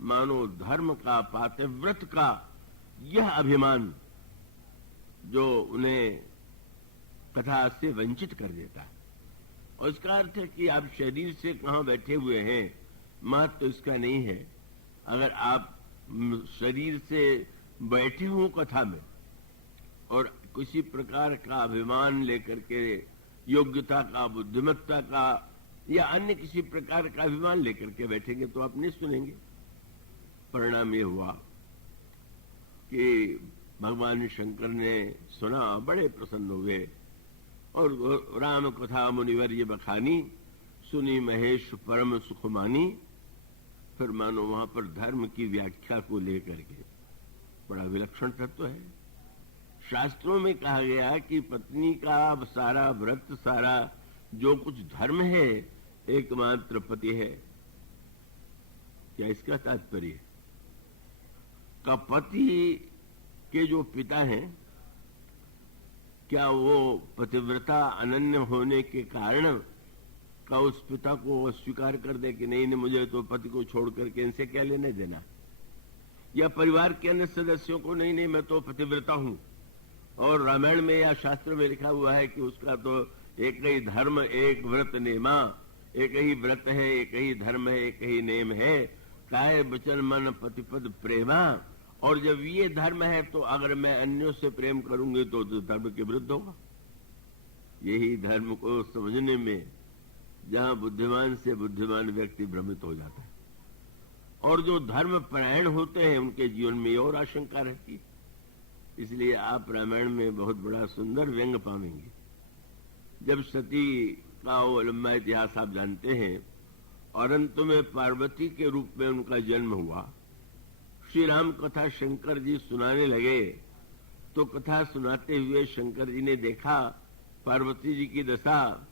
मानो धर्म का, पातिव्रत का यह अभिमान जो उन्हें कथा से वंचित कर देता है। और इसका अर्थ है कि आप शरीर से कहाँ बैठे हुए हैं, महत्व तो इसका नहीं है। अगर आप शरीर से बैठे हो कथा में और किसी प्रकार का अभिमान लेकर के, योग्यता का, बुद्धिमत्ता का या अन्य किसी प्रकार का अभिमान लेकर के बैठेंगे तो आप नहीं सुनेंगे। परिणाम ये हुआ कि भगवान शंकर ने सुना, बड़े प्रसन्न हुए और राम कथा मुनिवर्य बखानी, सुनी महेश परम सुख मानी। फिर मानो वहां पर धर्म की व्याख्या को लेकर के बड़ा विलक्षण तत्व है। शास्त्रों में कहा गया कि पत्नी का सारा व्रत, सारा जो कुछ धर्म है, एकमात्र पति है। क्या इसका तात्पर्य? का पति के जो पिता हैं, क्या वो पतिव्रता अनन्य होने के कारण का उस पिता को अस्वीकार कर दे कि नहीं मुझे तो पति को छोड़ करके इनसे क्या लेने देना, या परिवार के अन्य सदस्यों को नहीं मैं तो पतिव्रता हूं और रामायण में या शास्त्र में लिखा हुआ है कि उसका तो एक ही धर्म एक व्रत नेमा, एक ही व्रत है, एक ही धर्म है, एक ही नेम है, काय बचन मन पतिपद प्रेमा। और जब ये धर्म है तो अगर मैं अन्यों से प्रेम करूंगी तो धर्म के विरुद्ध होगा। यही धर्म को समझने में जहां बुद्धिमान से बुद्धिमान व्यक्ति भ्रमित हो जाता है, और जो धर्म परायण होते हैं उनके जीवन में और आशंका रहती है। इसलिए आप रामायण में बहुत बड़ा सुंदर व्यंग पाएंगे। जब सती का वो लंबा इतिहास आप जानते हैं, और अंत में पार्वती के रूप में उनका जन्म हुआ। श्री राम कथा शंकर जी सुनाने लगे तो कथा सुनाते हुए शंकर जी ने देखा पार्वती जी की दशा,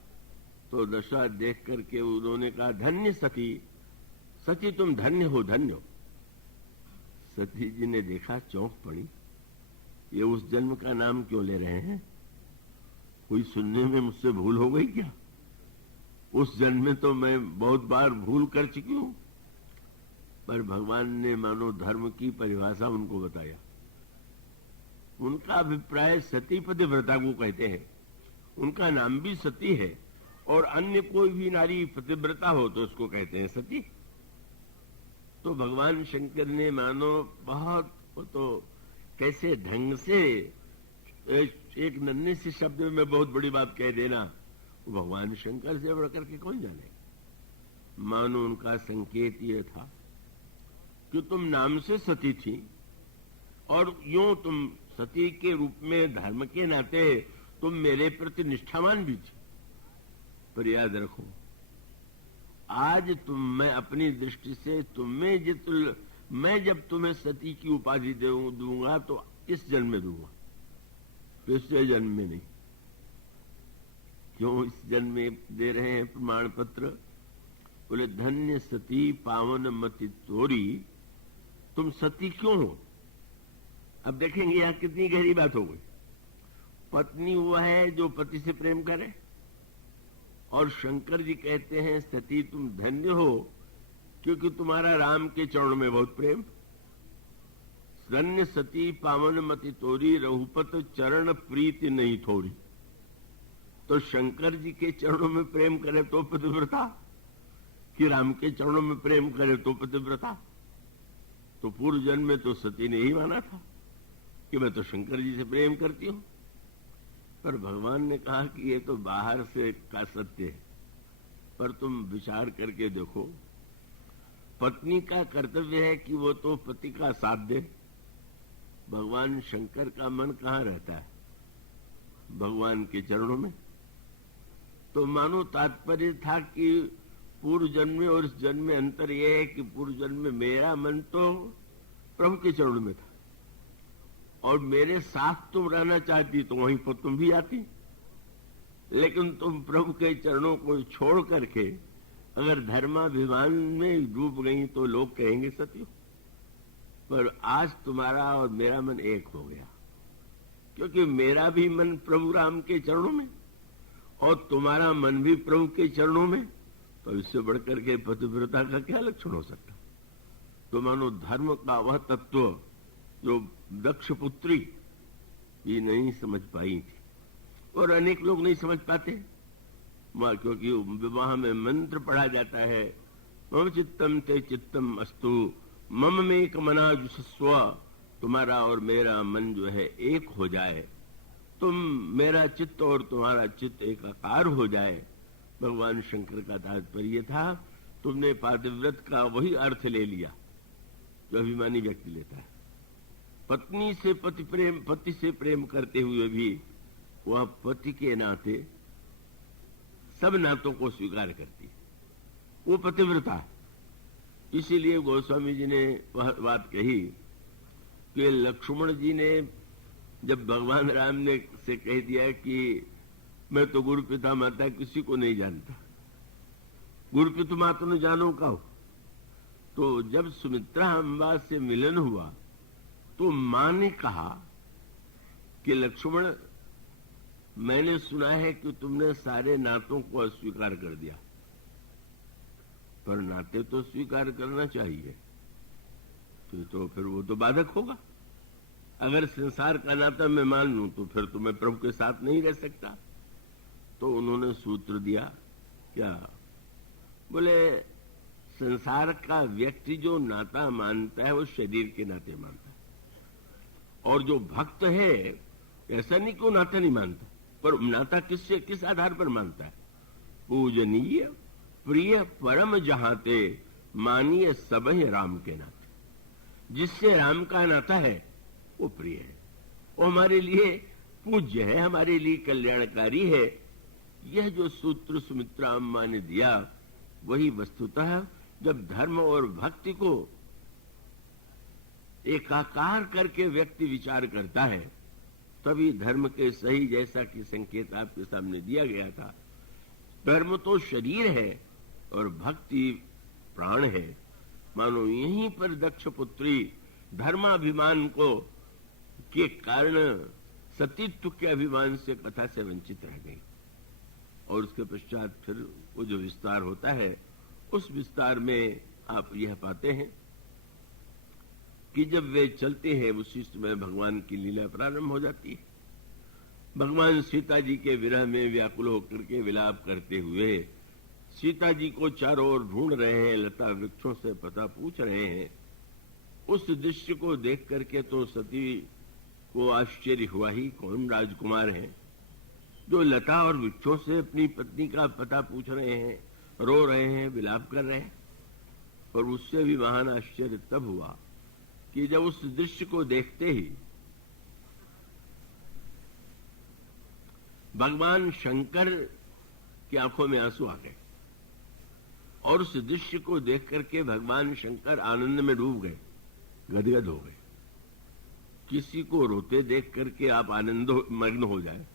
तो दशा देख करके उन्होंने कहा, धन्य सती, सती तुम धन्य हो, धन्य हो। सती जी ने देखा, चौंक पड़ी, ये उस जन्म का नाम क्यों ले रहे हैं? कोई सुनने में मुझसे भूल हो गई क्या? उस जन्म में तो मैं बहुत बार भूल कर चुकी हूं। पर भगवान ने मानो धर्म की परिभाषा उनको बताया। उनका अभिप्राय सती पतिव्रता को कहते हैं, उनका नाम भी सती है, और अन्य कोई भी नारी पतिव्रता हो तो उसको कहते हैं सती। तो भगवान शंकर ने मानो बहुत, तो कैसे ढंग से एक नन्हे से शब्द में बहुत बड़ी बात कह देना, वो भगवान शंकर से बढ़कर के कौन जाने। मानो उनका संकेत ये था कि तुम नाम से सती थी और यूं तुम सती के रूप में धर्म के नाते तुम मेरे प्रति निष्ठावान भी थी। पर याद रखो, आज मैं अपनी दृष्टि से तुम्हें मैं जब तुम्हें सती की उपाधि दूंगा तो इस जन्म में दूंगा, पिछले जन्म में नहीं। क्यों इस जन्म में दे रहे हैं प्रमाण पत्र? बोले धन्य सती पावन मति तोरी, तुम सती क्यों हो? अब देखेंगे यहां कितनी गहरी बात हो गई। पत्नी हुआ है जो पति से प्रेम करे, और शंकर जी कहते हैं सती तुम धन्य हो क्योंकि तुम्हारा राम के चरणों में बहुत प्रेम। धन्य सती पावन मति तोरी, रघुपत चरण प्रीति नहीं थोरी। तो शंकर जी के चरणों में प्रेम करे तो पतिव्रता, कि राम के चरणों में प्रेम करे तो पतिव्रता। तो पूर्व जन्म में तो सती ने ही माना था कि मैं तो शंकर जी से प्रेम करती हूं। पर भगवान ने कहा कि ये तो बाहर से का सत्य है, पर तुम विचार करके देखो, पत्नी का कर्तव्य है कि वो तो पति का साथ दे। भगवान शंकर का मन कहां रहता है? भगवान के चरणों में। तो मानो तात्पर्य था कि पूर्व जन्म में और इस जन्म में अंतर यह है कि पूर्व जन्म में मेरा मन तो प्रभु के चरणों में था, और मेरे साथ तुम रहना चाहती तो वहीं पर तुम भी आती, लेकिन तुम प्रभु के चरणों को छोड़ करके अगर धर्माभिमान में डूब गई तो लोग कहेंगे सती हो। पर आज तुम्हारा और मेरा मन एक हो गया, क्योंकि मेरा भी मन प्रभु राम के चरणों में और तुम्हारा मन भी प्रभु के चरणों में। तो इससे बढ़कर के पतिव्रता का क्या लक्षण हो सकता? तो मानो धर्म का वह तत्व जो दक्ष पुत्री ये नहीं समझ पाई थी, और अनेक लोग नहीं समझ पाते, क्योंकि विवाह में मंत्र पढ़ा जाता है, मम चित्तम ते चित्तम अस्तु मम में कमना जुस्व, तुम्हारा और मेरा मन जो है एक हो जाए, तुम मेरा चित्त और तुम्हारा चित्त एक आकार हो जाए। भगवान शंकर का तात्पर्य था, तुमने पातिव्रत का वही अर्थ ले लिया जो अभिमानी व्यक्ति लेता है। पत्नी से पति से प्रेम करते हुए भी वह पति के नाते सब नातों को स्वीकार करती है, वो पतिव्रता है। इसीलिए गोस्वामी जी ने वह बात कही कि लक्ष्मण जी ने जब भगवान राम ने से कह दिया कि मैं तो गुरु पिता माता किसी को नहीं जानता, गुरु पिता माता ने जानो का हो, तो जब सुमित्रा अम्बा से मिलन हुआ तो मां ने कहा कि लक्ष्मण, मैंने सुना है कि तुमने सारे नातों को अस्वीकार कर दिया, पर नाते तो स्वीकार करना चाहिए, तो फिर वो तो बाधक होगा। अगर संसार का नाता मैं मान लूं तो फिर तो मैं प्रभु के साथ नहीं रह सकता। तो उन्होंने सूत्र दिया, क्या बोले, संसार का व्यक्ति जो नाता मानता है वो शरीर के नाते मानता है, और जो भक्त है ऐसा नहीं कि वो नाता नहीं मानता, पर नाता किस आधार पर मानता है? पूजनीय प्रिय परम जहाते मानिए सब है राम के नाते। जिससे राम का नाता है वो प्रिय है, वो हमारे लिए पूज्य है, हमारे लिए कल्याणकारी है। यह जो सूत्र सुमित्रा अम्मा ने दिया वही वस्तुतः जब धर्म और भक्ति को एकाकार करके व्यक्ति विचार करता है तभी धर्म के सही, जैसा कि संकेत आपके सामने दिया गया था, धर्म तो शरीर है और भक्ति प्राण है। मानो यहीं पर दक्ष पुत्री धर्माभिमान को के कारण सतीत्व के अभिमान से कथा से वंचित रह गई, और उसके पश्चात फिर वो जो विस्तार होता है उस विस्तार में आप यह पाते हैं कि जब वे चलते हैं उसी समय भगवान की लीला प्रारंभ हो जाती है। भगवान सीता जी के विरह में व्याकुल होकर के विलाप करते हुए सीता जी को चारों ओर ढूंढ रहे हैं, लता वृक्षों से पता पूछ रहे हैं। उस दृश्य को देख करके तो सती को आश्चर्य हुआ ही, कौन राजकुमार है जो लता और वृक्षों से अपनी पत्नी का पता पूछ रहे हैं, रो रहे हैं, विलाप कर रहे हैं। पर उससे भी महान आश्चर्य तब हुआ कि जब उस दृश्य को देखते ही भगवान शंकर की आंखों में आंसू आ गए, और उस दृश्य को देख करके भगवान शंकर आनंद में डूब गए, गदगद हो गए। किसी को रोते देख करके आप आनंद मग्न हो जाए।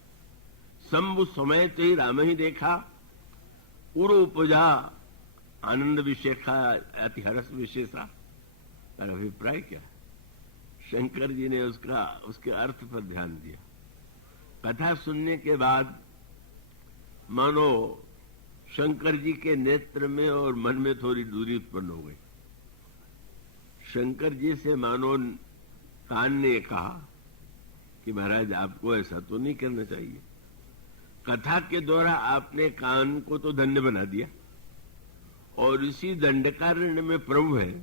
शंभु समय ते राम ही देखा, उर उपजा आनंद विशेखा अति हरस विशेषा। अभिप्राय क्या? शंकर जी ने उसके अर्थ पर ध्यान दिया। कथा सुनने के बाद मानो शंकर जी के नेत्र में और मन में थोड़ी दूरी उत्पन्न हो गई। शंकर जी से मानो कान ने कहा कि महाराज आपको ऐसा तो नहीं करना चाहिए। कथा के द्वारा आपने कान को तो धन्य बना दिया, और इसी दंडकारण्य में प्रभु है,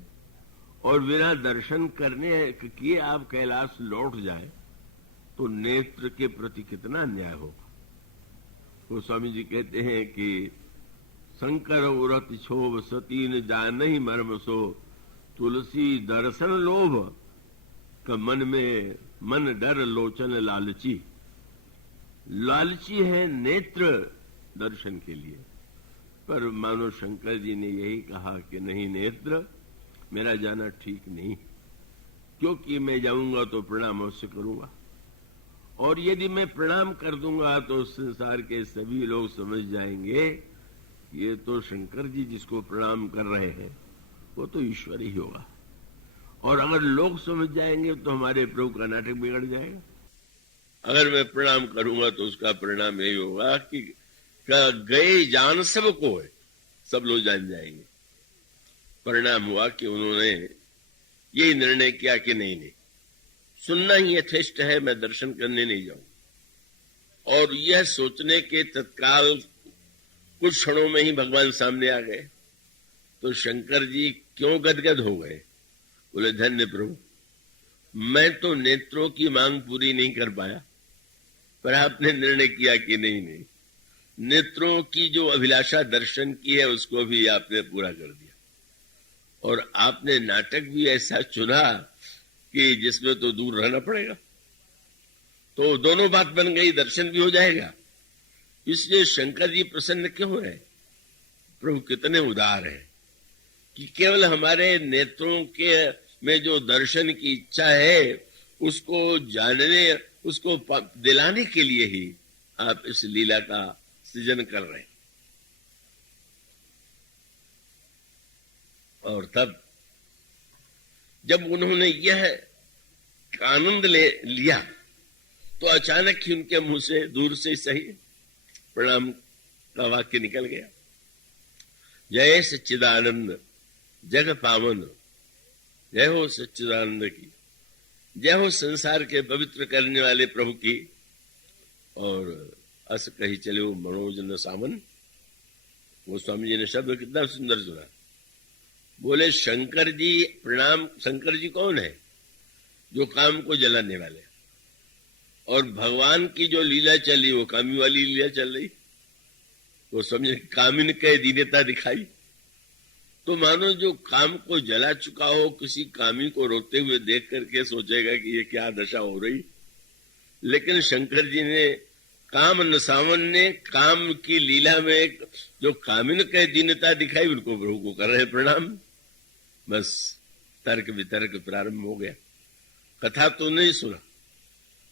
और बिना दर्शन करने किए आप कैलाश लौट जाए तो नेत्र के प्रति कितना अन्याय होगा। तो स्वामी जी कहते हैं कि शंकर उरत क्षोभ सतीन जान ही मर्म सो, तुलसी दर्शन लोभ का मन में मन डर लोचन लालची। लालची है नेत्र दर्शन के लिए, पर मानो शंकर जी ने यही कहा कि नहीं नेत्र, मेरा जाना ठीक नहीं, क्योंकि मैं जाऊंगा तो प्रणाम अवश्य करूंगा, और यदि मैं प्रणाम कर दूंगा तो संसार के सभी लोग समझ जाएंगे ये तो शंकर जी जिसको प्रणाम कर रहे हैं वो तो ईश्वर ही होगा, और अगर लोग समझ जाएंगे तो हमारे प्रभु का नाटक बिगड़ जाएगा। अगर मैं प्रणाम करूंगा तो उसका परिणाम यही होगा कि गए जान सबको है, सब लोग जान जाएंगे। परिणाम हुआ कि उन्होंने यही निर्णय किया कि नहीं, सुनना ही यथेष्ट है, मैं दर्शन करने नहीं जाऊं। और यह सोचने के तत्काल कुछ क्षणों में ही भगवान सामने आ गए। तो शंकर जी क्यों गदगद हो गए? बोले, धन्य प्रभु, मैं तो नेत्रों की मांग पूरी नहीं कर पाया, पर आपने निर्णय किया कि नहीं, नेत्रों की जो अभिलाषा दर्शन की है उसको भी आपने पूरा कर दिया। और आपने नाटक भी ऐसा चुना कि जिसमें तो दूर रहना पड़ेगा, तो दोनों बात बन गई, दर्शन भी हो जाएगा। इसलिए शंकर जी प्रसन्न क्यों है? प्रभु कितने उदार है कि केवल हमारे नेत्रों के में जो दर्शन की इच्छा है उसको जानने, उसको दिलाने के लिए ही आप इस लीला का सृजन कर रहे हैं। और तब जब उन्होंने यह आनंद ले लिया तो अचानक ही उनके मुंह से दूर से सही प्रणाम का वाक्य निकल गया। जय सच्चिदानंद जग पावन, जय हो सच्चिदानंद की, जय हो संसार के पवित्र करने वाले प्रभु की। और अस कही चले वो मनोजन सामन। वो स्वामी जी ने शब्द कितना सुंदर सुना। बोले, शंकर जी प्रणाम। शंकर जी कौन है? जो काम को जलाने वाले। और भगवान की जो लीला चली वो कामी वाली लीला चल रही, तो समझे कामिन के दीनता दिखाई। तो मानो जो काम को जला चुका हो, किसी कामी को रोते हुए देख करके सोचेगा कि ये क्या दशा हो रही। लेकिन शंकर जी ने काम नसावन ने काम की लीला में जो कामिन के दीनता दिखाई, उनको प्रभु को कर रहे प्रणाम। बस तर्क वितर्क प्रारंभ हो गया। कथा तो नहीं सुना,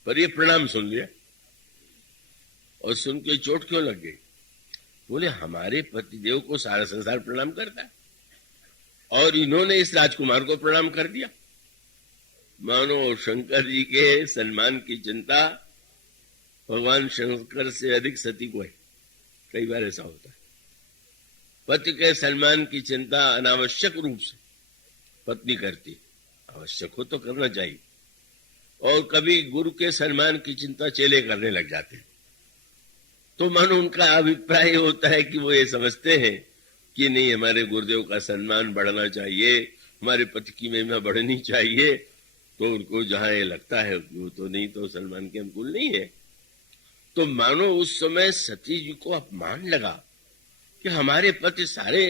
पर ये प्रणाम सुन लिया। और सुन के चोट क्यों लग गई? बोले, हमारे पतिदेव को सारा संसार प्रणाम करता है और इन्होंने इस राजकुमार को प्रणाम कर दिया। मानो शंकर जी के सम्मान की चिंता भगवान शंकर से अधिक सती को है। कई बार ऐसा होता है, पति के सम्मान की चिंता अनावश्यक रूप से पत्नी करती। आवश्यक हो तो करना चाहिए। और कभी गुरु के सम्मान की चिंता चेले करने लग जाते हैं। तो मानो उनका अभिप्राय होता है कि वो ये समझते हैं कि नहीं, हमारे गुरुदेव का सम्मान बढ़ना चाहिए, हमारे पति की महिमा बढ़नी चाहिए। तो उनको जहां ये लगता है वो तो नहीं, तो सम्मान के अनुकूल नहीं है। तो मानो उस समय सती जी को अपमान लगा कि हमारे पति सारे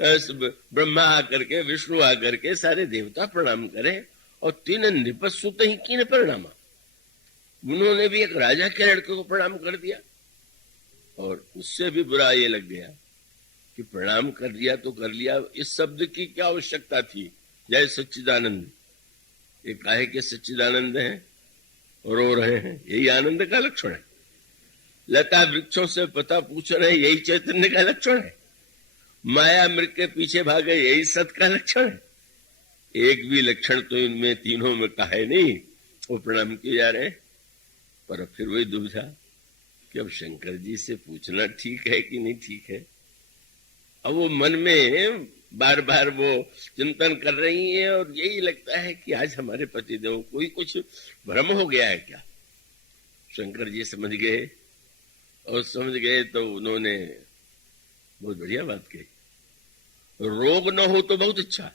ब्रह्मा आकर के, विष्णु आकर के सारे देवता प्रणाम करें और तीन निपसुत ही किन प्रणामा। उन्होंने भी एक राजा के लड़के को प्रणाम कर दिया। और उससे भी बुरा ये लग गया कि प्रणाम कर दिया तो कर लिया, इस शब्द की क्या आवश्यकता थी? जय सच्चिदानंद, ये काहे के सच्चिदानंद है और रो रहे हैं, यही आनंद का लक्षण है। लता वृक्षों से पता पूछ रहे हैं, यही चैतन्य का लक्षण है। माया मृग के पीछे भागे, यही सत का लक्षण है। एक भी लक्षण तो इनमें तीनों में का है नहीं, वो प्रणाम किए जा रहे हैं। पर फिर वही दुविधा कि अब शंकर जी से पूछना ठीक है कि नहीं ठीक है। अब वो मन में बार बार वो चिंतन कर रही है और यही लगता है कि आज हमारे पतिदेव को ही कुछ भ्रम हो गया है क्या। शंकर जी समझ गए, और समझ गए तो उन्होंने बहुत बढ़िया बात कही। रोग न हो तो बहुत अच्छा,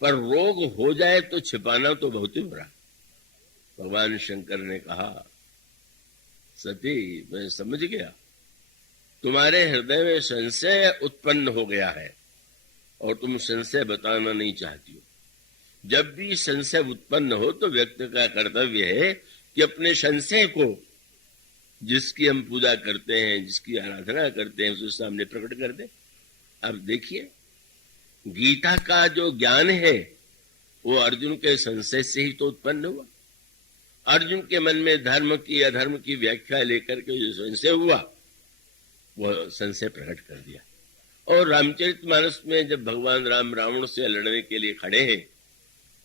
पर रोग हो जाए तो छिपाना तो बहुत ही बुरा। भगवान शंकर ने कहा, सती मैं समझ गया, तुम्हारे हृदय में संशय उत्पन्न हो गया है और तुम संशय बताना नहीं चाहती हो। जब भी संशय उत्पन्न हो तो व्यक्ति का कर्तव्य है कि अपने संशय को, जिसकी हम पूजा करते हैं, जिसकी आराधना करते हैं, उसके सामने प्रकट कर दे। अब देखिए, गीता का जो ज्ञान है वो अर्जुन के संशय से ही तो उत्पन्न हुआ। अर्जुन के मन में धर्म की अधर्म की व्याख्या लेकर के जो संशय हुआ, वह संशय प्रकट कर दिया। और रामचरितमानस में जब भगवान राम रावण से लड़ने के लिए खड़े हैं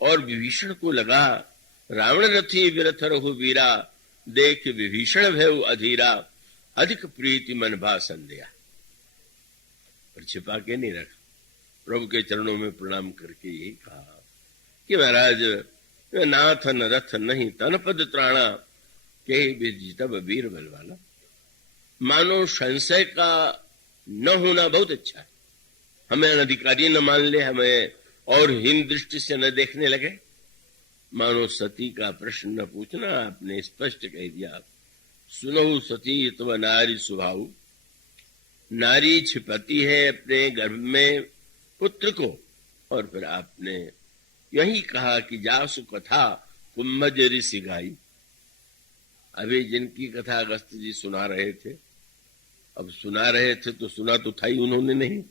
और विभीषण को लगा, रावण रथी विरथ रघुवीरा, देख विभीषण भय अधीरा, अधिक प्रीति मन भा संध्या। पर छिपा के नहीं रखा, प्रभु के चरणों में प्रणाम करके यही कहा कि महाराज नाथ न रथ नहीं तन पद त्राणा के जीतब वीर बलवाना। मानो संशय का न होना बहुत अच्छा है। हमें अनधिकारी न मान ले, हमें और हीन दृष्टि से न देखने लगे। मानो सती का प्रश्न न पूछना, आपने स्पष्ट कह दिया। सुनहु सती तव नारी स्वभाव। नारी छिपाती है अपने गर्भ में पुत्र को, और फिर आपने यही कहा कि जासु कथा कुंभज ऋषि गाई। अभी जिनकी कथा अगस्त जी सुना रहे थे, अब सुना रहे थे तो सुना तो था ही उन्होंने नहीं,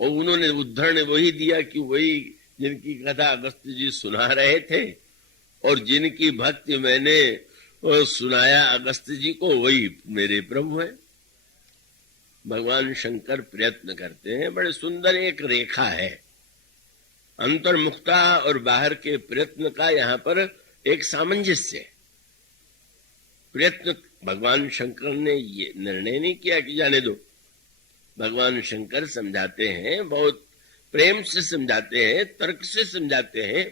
और उन्होंने उदाहरण वही दिया कि वही जिनकी कथा अगस्त जी सुना रहे थे और जिनकी भक्ति मैंने सुनाया अगस्त जी को, वही मेरे प्रभु है। भगवान शंकर प्रयत्न करते हैं। बड़े सुंदर एक रेखा है अंतर्मुखता और बाहर के प्रयत्न का, यहां पर एक सामंजस्य। प्रयत्न भगवान शंकर ने ये निर्णय नहीं किया कि जाने दो। भगवान शंकर समझाते हैं, बहुत प्रेम से समझाते हैं, तर्क से समझाते हैं,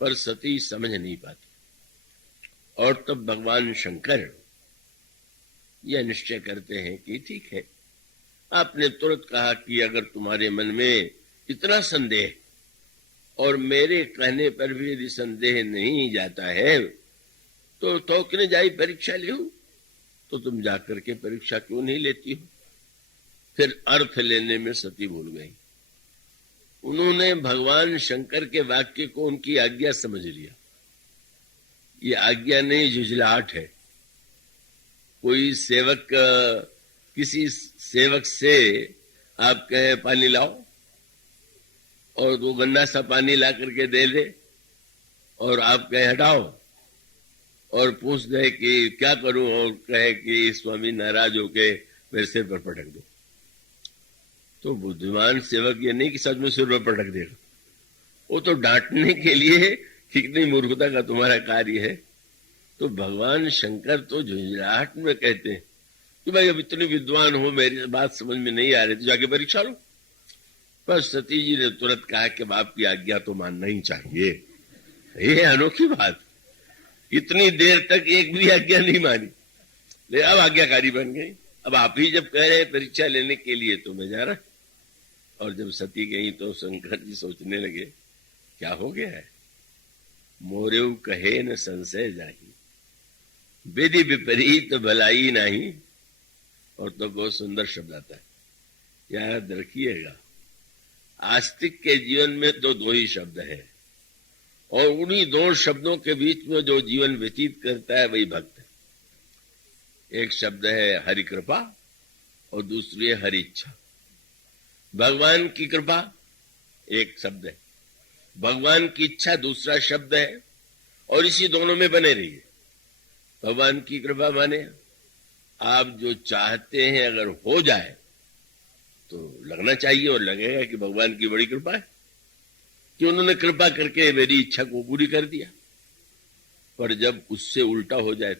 पर सती समझ नहीं पाती। और तब भगवान शंकर यह निश्चय करते हैं कि ठीक है, आपने तुरंत कहा कि अगर तुम्हारे मन में इतना संदेह और मेरे कहने पर भी यदि संदेह नहीं जाता है तो क्यों जाई परीक्षा ली? तो तुम जाकर के परीक्षा क्यों नहीं लेती हो? फिर अर्थ लेने में सती भूल गई। उन्होंने भगवान शंकर के वाक्य को उनकी आज्ञा समझ लिया। ये आज्ञा नहीं, झुझलाहट है। कोई सेवक किसी सेवक से आप कहे पानी लाओ और वो गंदा सा पानी ला करके दे दे, और आप कहे हटाओ, और पूछ दे कि क्या करूं, और कहे कि स्वामी नाराज होके मेरे सिर पर पटक दो, तो बुद्धिमान सेवक ये नहीं कि सच में सिर पर पटक देगा, वो तो डांटने के लिए कितनी मूर्खता का तुम्हारा कार्य है। तो भगवान शंकर तो झुंझलाहट में कहते हैं कि भाई अब इतने विद्वान हो, मेरी बात समझ में नहीं आ रही तो जाके परीक्षा लो। पर सती जी ने तुरंत कहा कि बाप की आज्ञा तो मानना ही चाहिए। ये अनोखी बात, इतनी देर तक एक भी आज्ञा नहीं मानी, लेकिन अब आज्ञाकारी बन गई। अब आप ही जब कह रहे हैं परीक्षा लेने के लिए तो मैं जा रहा। और जब सती गई तो शंकर जी सोचने लगे क्या हो गया है। मोरेऊ कहे न संशय जाही, विधि विपरीत भलाई नहीं। और तो बहुत सुंदर शब्द आता है, याद रखिएगा। आस्तिक के जीवन में तो दो ही शब्द है, और उन्हीं दो शब्दों के बीच में जो जीवन व्यतीत करता है वही भक्त है। एक शब्द है हरि कृपा और दूसरी है हरि इच्छा। भगवान की कृपा एक शब्द है, भगवान की इच्छा दूसरा शब्द है, और इसी दोनों में बने रहिए। भगवान की कृपा माने आप जो चाहते हैं अगर हो जाए तो लगना चाहिए, और लगेगा कि भगवान की बड़ी कृपा है कि उन्होंने कृपा करके मेरी इच्छा को पूरी कर दिया। पर जब उससे उल्टा हो जाए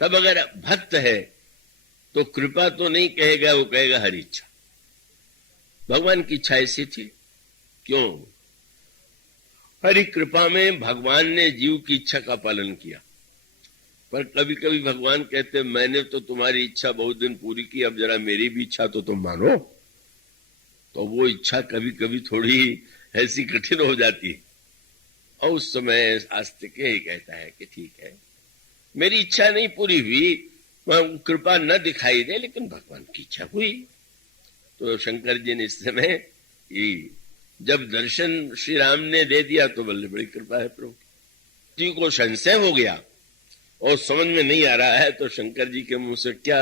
तब अगर भक्त है तो कृपा तो नहीं कहेगा, वो कहेगा हरि इच्छा। भगवान की इच्छा ऐसी थी। क्यों? हरि कृपा में भगवान ने जीव की इच्छा का पालन किया। पर कभी कभी भगवान कहते मैंने तो तुम्हारी इच्छा बहुत दिन पूरी की, अब जरा मेरी भी इच्छा तो तुम मानो। तो वो इच्छा कभी कभी थोड़ी ऐसी कठिन हो जाती है, और उस समय आस्तिक ही कहता है कि ठीक है, मेरी इच्छा नहीं पूरी हुई, कृपा न दिखाई दे, लेकिन भगवान की इच्छा हुई। तो शंकर जी ने इस समय जब दर्शन श्री राम ने दे दिया तो बल्ले बड़ी कृपा है प्रभु। जी को संशय हो गया और समझ में नहीं आ रहा है, तो शंकर जी के मुंह से क्या,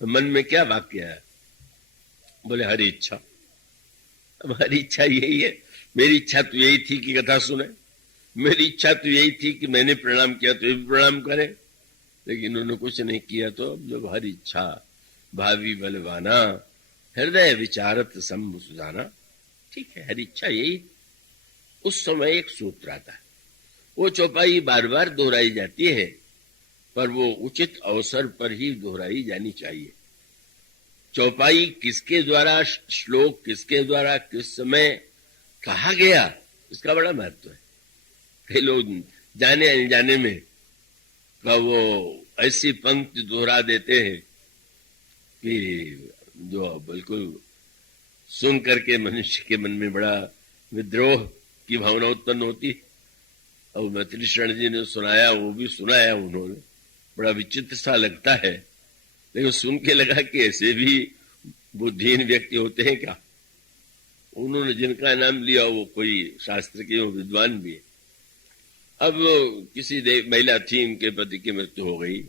मन में क्या वाक्य है? बोले हरि इच्छा। अब हरि इच्छा यही है, मेरी इच्छा तो यही थी कि कथा सुने, मेरी इच्छा तो यही थी कि मैंने प्रणाम किया तो ये भी प्रणाम करे, लेकिन उन्होंने कुछ नहीं किया। तो अब जब हरि इच्छा भावी बलवाना हृदय विचारत सम्भु सुजाना, ठीक है, हरि इच्छा यही। उस समय एक सूत्र आता है, वो चौपाई बार बार दोहराई जाती है, पर वो उचित अवसर पर ही दोहराई जानी चाहिए। चौपाई किसके द्वारा, श्लोक किसके द्वारा किस समय कहा गया, इसका बड़ा महत्व है। कई लोग जाने अनजाने में का वो ऐसी पंक्ति दोहरा देते हैं कि जो बिल्कुल सुन करके मनुष्य के मन में बड़ा विद्रोह की भावना उत्पन्न होती। और मैथिली शरण जी ने सुनाया, वो भी सुनाया उन्होंने, बड़ा विचित्र सा लगता है, लेकिन सुन के लगा कि ऐसे भी बुद्धिहीन व्यक्ति होते हैं क्या। उन्होंने जिनका नाम लिया वो कोई शास्त्र के विद्वान भी है। अब किसी महिला थी, उनके पति की मृत्यु हो गई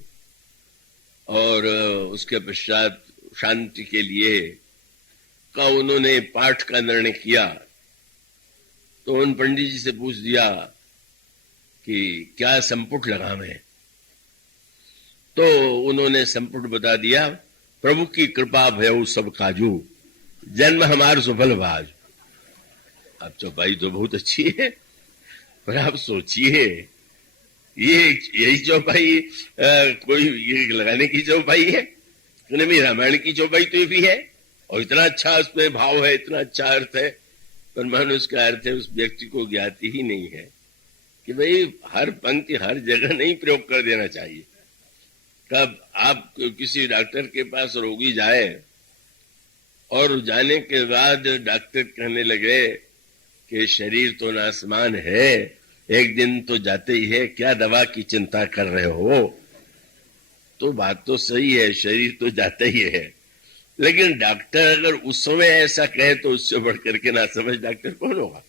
और उसके पश्चात शांति के लिए का उन्होंने पाठ का निर्णय किया। तो उन पंडित जी से पूछ दिया कि क्या संपुट लगावें। तो उन्होंने संपुट बता दिया, प्रभु की कृपा भयउ सब काजू, जन्म हमार सुफल भाज। अब चौपाई तो बहुत अच्छी है, पर आप सोचिए ये यही चौपाई कोई ये लगाने की चौपाई है? नहीं, रामायण की चौपाई तो ये भी है और इतना अच्छा उसमें भाव है, इतना अच्छा अर्थ है, पर मानो उसका अर्थ है उस व्यक्ति को ज्ञाति ही नहीं है कि भाई हर पंक्ति हर जगह नहीं प्रयोग कर देना चाहिए। कब आप किसी डॉक्टर के पास रोगी जाए और जाने के बाद डॉक्टर कहने लगे कि शरीर तो नासमान है, एक दिन तो जाते ही है, क्या दवा की चिंता कर रहे हो। तो बात तो सही है, शरीर तो जाता ही है, लेकिन डॉक्टर अगर उस समय ऐसा कहे तो उससे बढ़ करके ना समझ डॉक्टर कौन होगा।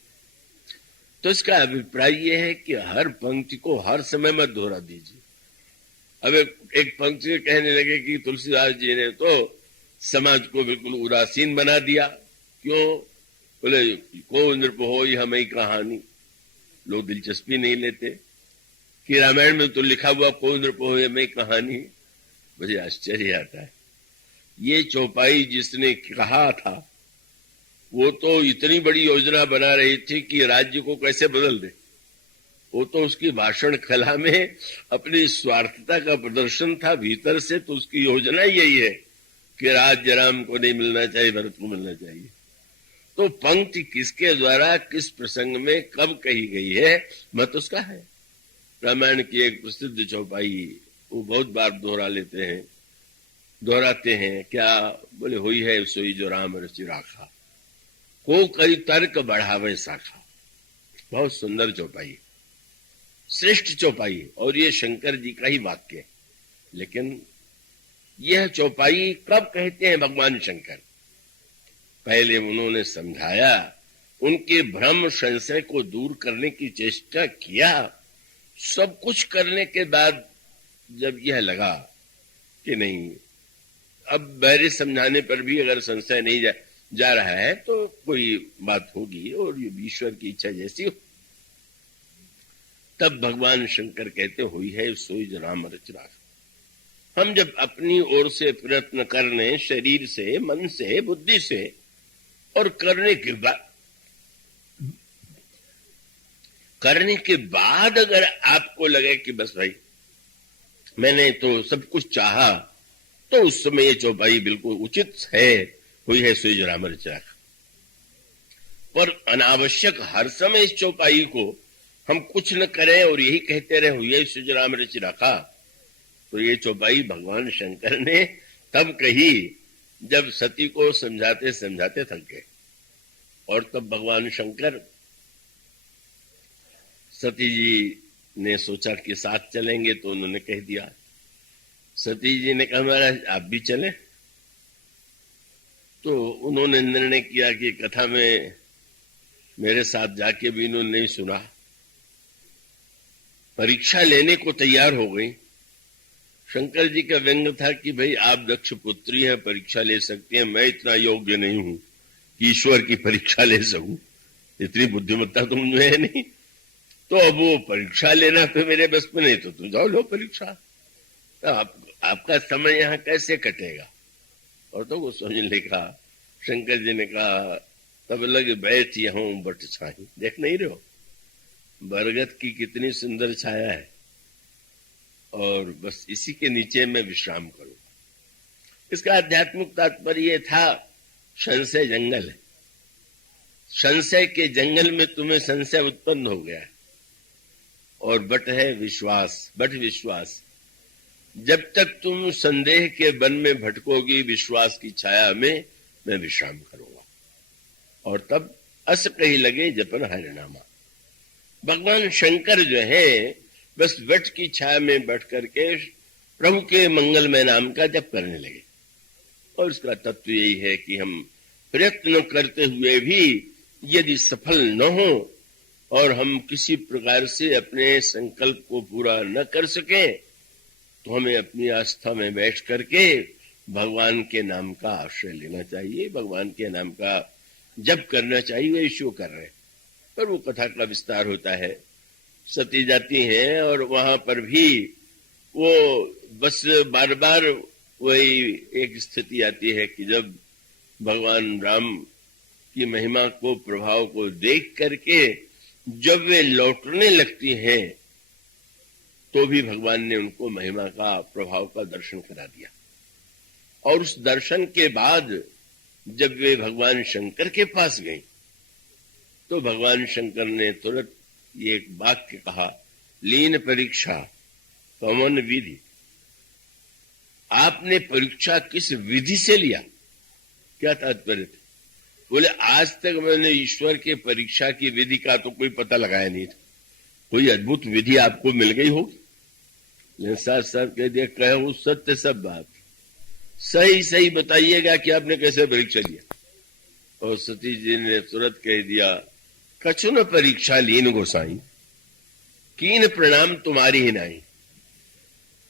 तो इसका अभिप्राय यह है कि हर पंक्ति को हर समय मत दोहरा दीजिए। अब एक पंक्ति कहने लगे कि तुलसीदास जी ने तो समाज को बिल्कुल उदासीन बना दिया। क्यों? बोले को नृप हो हमें कहानी, लोग दिलचस्पी नहीं लेते कि रामायण में तो लिखा हुआ को नृप हो हमें कहानी। मुझे आश्चर्य आता है, ये चौपाई जिसने कहा था वो तो इतनी बड़ी योजना बना रही थी कि राज्य को कैसे बदल दे। वो तो उसकी भाषण कला में अपनी स्वार्थता का प्रदर्शन था, भीतर से तो उसकी योजना यही है कि राज्य राम को नहीं मिलना चाहिए, भरत को मिलना चाहिए। तो पंक्ति किसके द्वारा किस प्रसंग में कब कही गई है मत उसका है। रामायण की एक प्रसिद्ध चौपाई वो बहुत बार दोहराते हैं, क्या बोले, हुई है सोई जो राम रचि राखा, को कई तर्क बढ़ावे शाखा। बहुत सुंदर चौपाई, श्रेष्ठ चौपाई, और ये शंकर जी का ही वाक्य है। लेकिन यह चौपाई कब कहते हैं भगवान शंकर? पहले उन्होंने समझाया, उनके भ्रम संशय को दूर करने की चेष्टा किया। सब कुछ करने के बाद जब यह लगा कि नहीं, अब मेरे समझाने पर भी अगर संशय नहीं जा रहा है तो कोई बात होगी और ये ईश्वर की इच्छा जैसी हो, तब भगवान शंकर कहते हुई है सोई जो राम रच राखा। हम जब अपनी ओर से प्रयत्न करने, शरीर से, मन से, बुद्धि से, और करने के बाद अगर आपको लगे कि बस भाई मैंने तो सब कुछ चाहा, तो उस समय ये चौपाई बिल्कुल उचित है, हुई है सोई जो राम रच राखा। पर अनावश्यक हर समय इस चौपाई को हम कुछ न करें और यही कहते रहे हुई है सोई जो राम रच राखा, तो ये चौपाई भगवान शंकर ने तब कही जब सती को समझाते समझाते थक गए। और तब भगवान शंकर, सती जी ने सोचा कि साथ चलेंगे, तो उन्होंने कह दिया। सती जी ने कहा महाराज आप भी चले। तो उन्होंने निर्णय किया कि कथा में मेरे साथ जाके भी इन्होंने नहीं सुना, परीक्षा लेने को तैयार हो गई। शंकर जी का व्यंग था कि भाई आप दक्ष पुत्री हैं, परीक्षा ले सकती हैं, मैं इतना योग्य नहीं हूं कि ईश्वर की परीक्षा ले सकूं, इतनी बुद्धिमत्ता तो मुझे है नहीं। तो अब वो परीक्षा लेना तो मेरे बस में नहीं, तो तुम जाओ लो परीक्षा, तो आपका समय यहां कैसे कटेगा। और तो वो समझ लिखा, शंकर जी ने कहा तब लगे बैठ यहूं बट छाई। देख नहीं रहे हो बरगद की कितनी सुंदर छाया है, और बस इसी के नीचे मैं विश्राम करूं। इसका आध्यात्मिक तात्पर्य था संशय जंगल है, संशय के जंगल में तुम्हें संशय उत्पन्न हो गया है, और बट है विश्वास, बट विश्वास। जब तक तुम संदेह के वन में भटकोगी, विश्वास की छाया में मैं विश्राम करूंगा। और तब अस कही लगे जपन हरिनामा। भगवान शंकर जो है बस वट की छाया में बैठ करके प्रभु के मंगलमय नाम का जप करने लगे। और इसका तत्व यही है कि हम प्रयत्न करते हुए भी यदि सफल न हो और हम किसी प्रकार से अपने संकल्प को पूरा न कर सके, तो हमें अपनी आस्था में बैठ करके भगवान के नाम का आश्रय लेना चाहिए, भगवान के नाम का जप करना चाहिए। वे ईश्वर कर रहे हैं, पर वो कथा का विस्तार होता है। सती जाती हैं और वहां पर भी वो बस बार बार वही एक स्थिति आती है कि जब भगवान राम की महिमा को, प्रभाव को देख करके जब वे लौटने लगती हैं, तो भी भगवान ने उनको महिमा का, प्रभाव का दर्शन करा दिया। और उस दर्शन के बाद जब वे भगवान शंकर के पास गई, तो भगवान शंकर ने तुरंत ये एक वाक्य कहा, लीन परीक्षा कमन विधि। आपने परीक्षा किस विधि से लिया? क्या तात्पर्य था? बोले आज तक मैंने ईश्वर के परीक्षा की विधि का तो कोई पता लगाया नहीं था, कोई अद्भुत विधि आपको मिल गई होगी। लेकिन साथ साथ कह दिया, कहे वो सत्य सब बात, सही सही बताइएगा कि आपने कैसे परीक्षा लिया। और सती जी ने तुरंत कह दिया, कछु न परीक्षा लीन गोसाई, कीन प्रणाम तुम्हारी ही नहीं।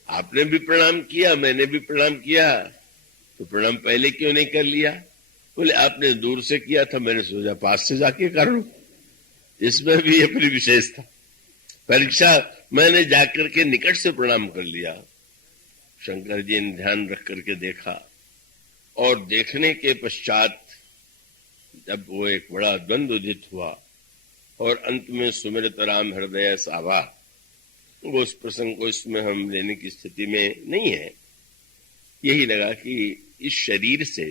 आपने भी प्रणाम किया, मैंने भी प्रणाम किया, तो प्रणाम पहले क्यों नहीं कर लिया? बोले आपने दूर से किया था, मैंने सोचा पास से जाके कर लूं। इसमें भी अपनी विशेषता, परीक्षा मैंने जाकर के निकट से प्रणाम कर लिया। शंकर जी ने ध्यान रख करके देखा, और देखने के पश्चात जब वो एक बड़ा द्वंद्व उदित हुआ और अंत में सुमिरत राम हृदय सावा, वो उस प्रसंग को इसमें हम लेने की स्थिति में नहीं है। यही लगा कि इस शरीर से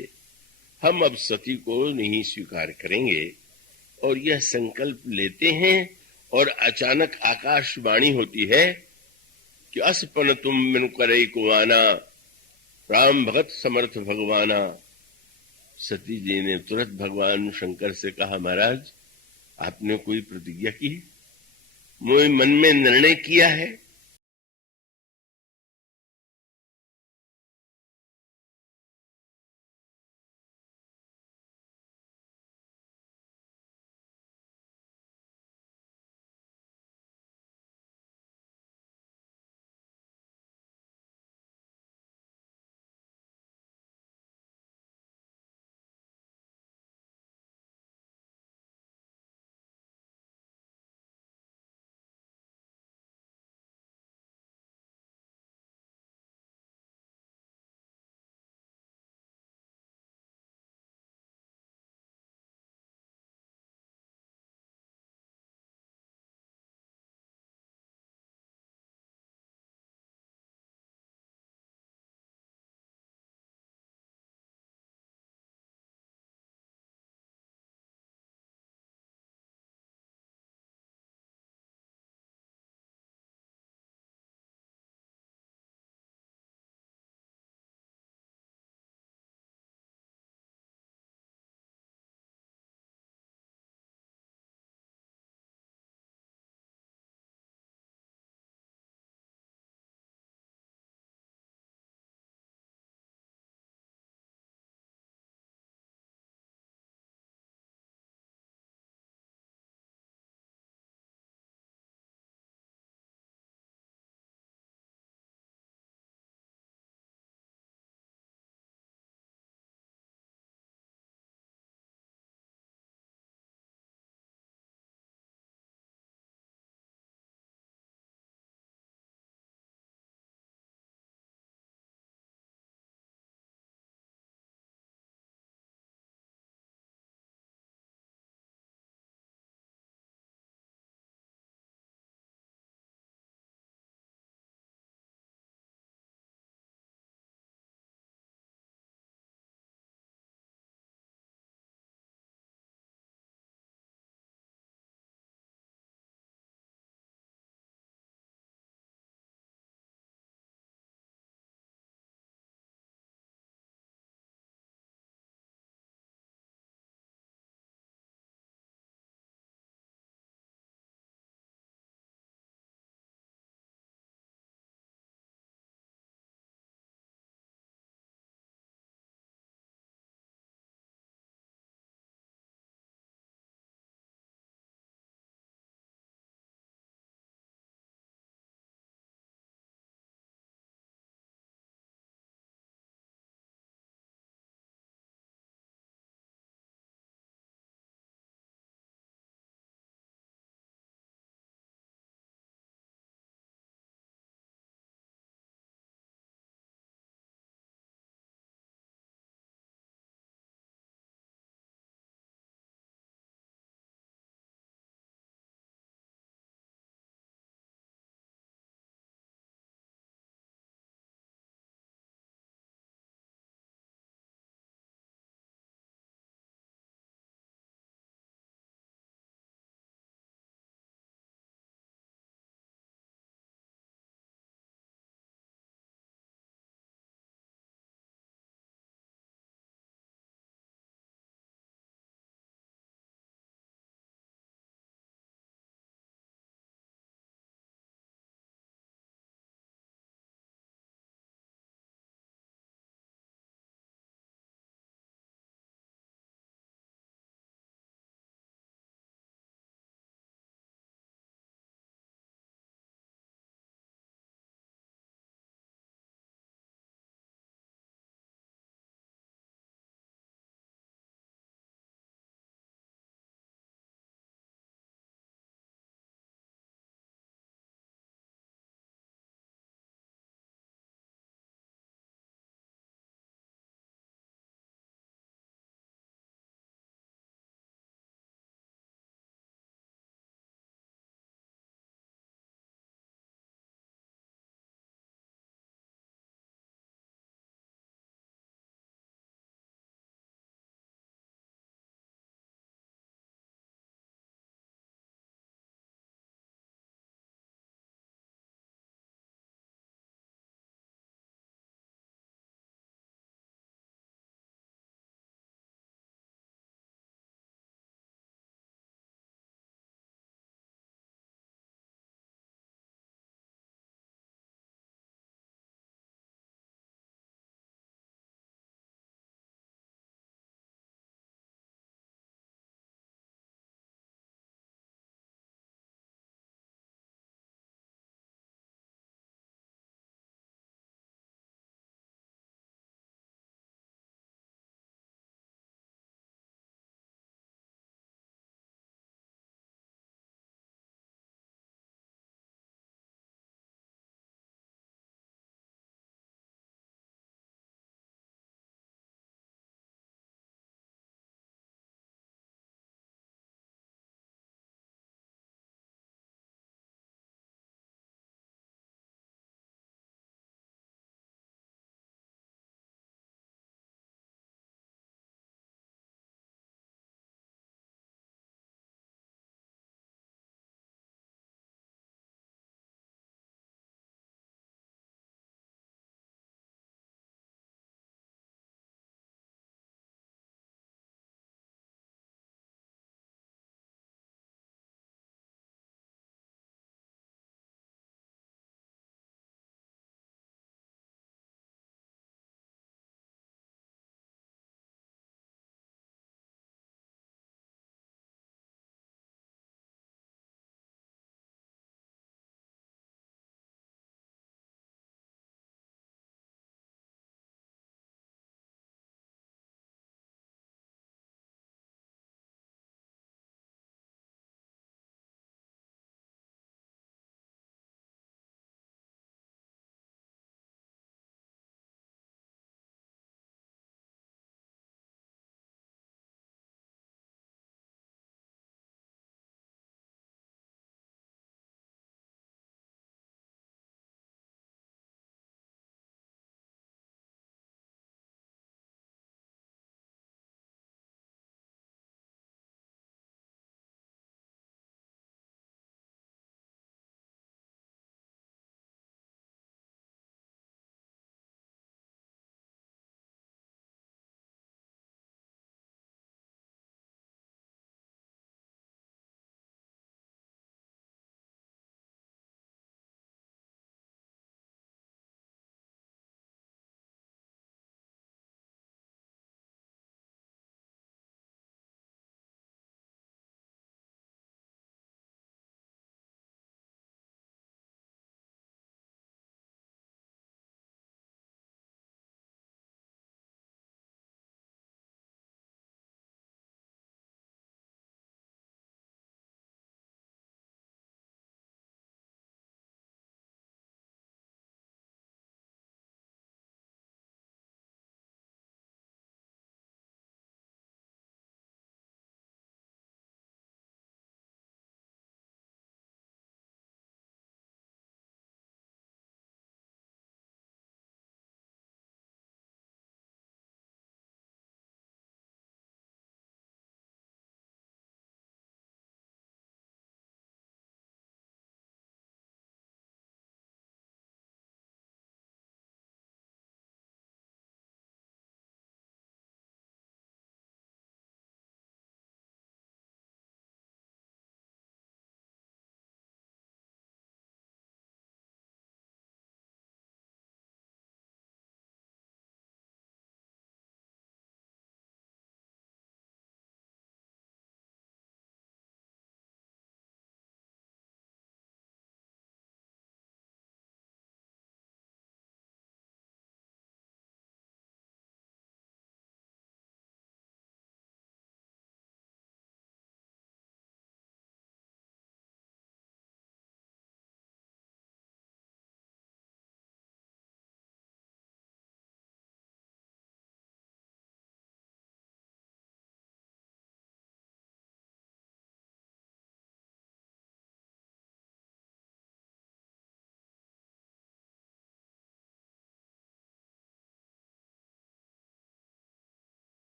हम अब सती को नहीं स्वीकार करेंगे, और यह संकल्प लेते हैं, और अचानक आकाशवाणी होती है कि असपन तुम मिन करई कुआना, राम भगत समर्थ भगवाना। सती जी ने तुरंत भगवान शंकर से कहा, महाराज आपने कोई प्रतिज्ञा की है? मोह मन में निर्णय किया है